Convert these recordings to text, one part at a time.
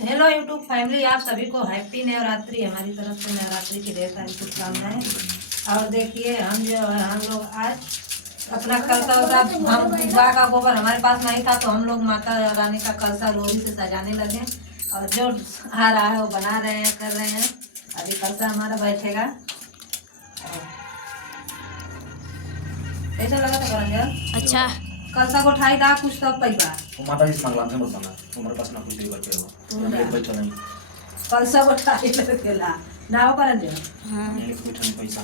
Hello YouTube family, आप सभी को हैप्पी नवरात्रि। हमारी तरफ से नवरात्रि की ढेर सारी शुभकामनाएं। और देखिए हम लोग आज अपना कलसा हम गाय का गोबर हमारे पास नहीं था, तो हम लोग माता रानी का कलसा लोरी से सजाने लगे। और जो आ रहा है वो बना रहे हैं, कर रहे हैं। अभी कलसा हमारा बैठेगा। कैसा लगा था करंजल? अच्छा, कलसा को उठाई था कुछ तब पैसा माता जी से मांगला हमसे मत मांगा, हमारे पास ना कुछ देवर के हो हम लेके बैठो नहीं। कलसा को उठाई लगेला ना हो करंजल। हम लेके बैठो नहीं पैसा।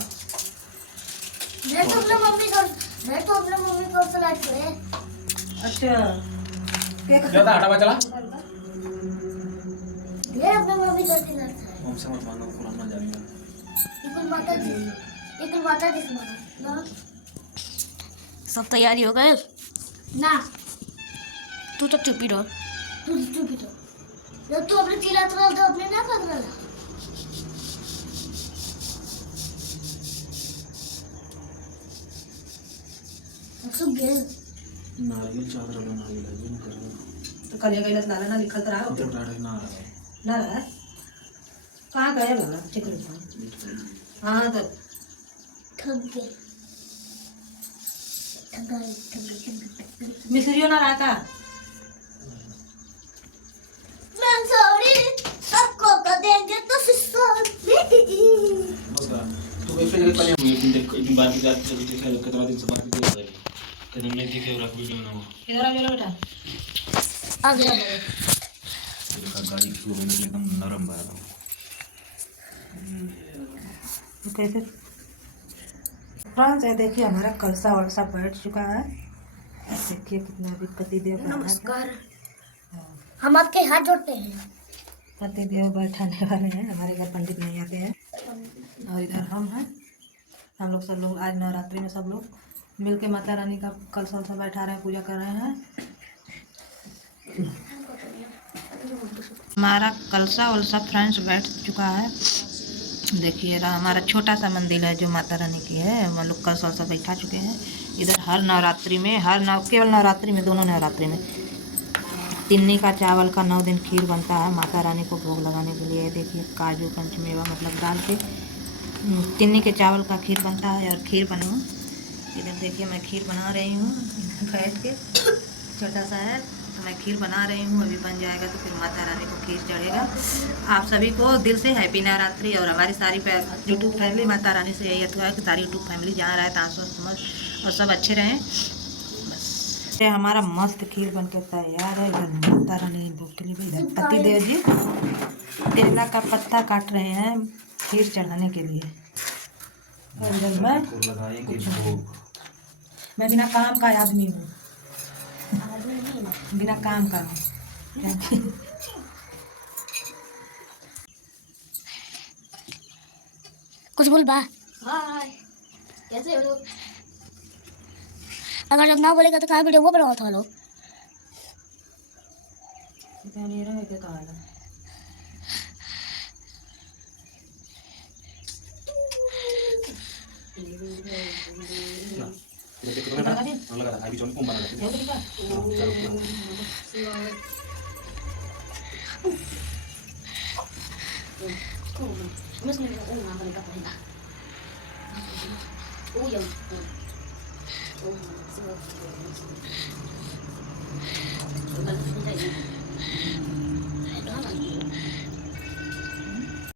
मैं तो अपने मम्मी को सलाह करे। अच्छा ज्यादा हटावा चला ये अपने मम्मी को सलाह करे। हमसे मत मांगो, कुरान में जाएगा। इकुल माता जी से मांगो ना। सब तैयारी हो गए ना? तू तो चुप ही रहो। तू चुप ही रहो। जब तू अपने चिल्लात रहा तो अपने ना कर रहा। सब गए नारियल चादर वाला नारियल है जो कर तो कल गई लाला ना लिखल रहा तो डाढ़ ना रहा है ना रहा। कहाँ गया लाला? चेक लो। हाँ तो थक गए। मिस्रियों ना रहा था। मैं सॉरी सबको कर देंगे तो बस का तू एक जगह पहले हम एक दिन बाद की बात चली थी, खेल कितना दिन से बात की थी कदम नहीं दिखे और वीडियो ना हो इधर आ मेरा बेटा। आ गया इसका गाड़ी की वो एकदम नरम है। तो कैसे फ्रेंड्स ये देखिए हमारा कलसा वलसा बैठ चुका है। देखिए कितना अभी पतिदेव नमस्कार। हम आपके हाथ जोड़ते हैं। पतिदेव बैठाने वाले हैं। हमारे घर पंडित नहीं आते हैं। और इधर हम हैं। हम लोग सब लोग आज नवरात्रि में सब लोग मिल के माता रानी का कलसा वलसा बैठा रहे हैं, पूजा कर रहे हैं। हमारा कलसा वलसा फ्रेंड्स बैठ चुका है। देखिए हमारा छोटा सा मंदिर है जो माता रानी की है। हम लोग कलसा वलसा बैठा चुके हैं। इधर हर नवरात्रि में केवल नवरात्रि में, दोनों नवरात्रि में तिन्नी का चावल का 9 दिन खीर बनता है माता रानी को भोग लगाने के लिए। देखिए काजू पंचमेवा मतलब डाल के तिन्नी के चावल का खीर बनता है। और खीर बना, इधर देखिए मैं खीर बना रही हूँ बैठ के। छोटा सा है तो मैं खीर बना रही हूँ। अभी बन जाएगा तो फिर माता रानी को खीर चढ़ेगा। आप सभी को दिल से हैप्पी नवरात्रि। और हमारी सारी यूट्यूब फैमिली माता रानी से यही हुआ है कि सारी यूट्यूब फैमिली जहाँ रहे तहाँ स्वस्थ और सब अच्छे रहें। बस ये हमारा मस्त खीर बन के तैयार है। इधर माता रानी भोग के लिए, इधर पतिदेव जी केला का पत्ता काट रहे हैं खीर चढ़ाने के लिए। और इधर मैं बिना काम का आदमी हूँ, बिना काम का। कुछ बोल बा। हाय कैसे हो लोग? अगर जब ना बोलेगा तो कहाँ वीडियो वो बनाओ था लोग। लगा था अभी चोन बना Oh,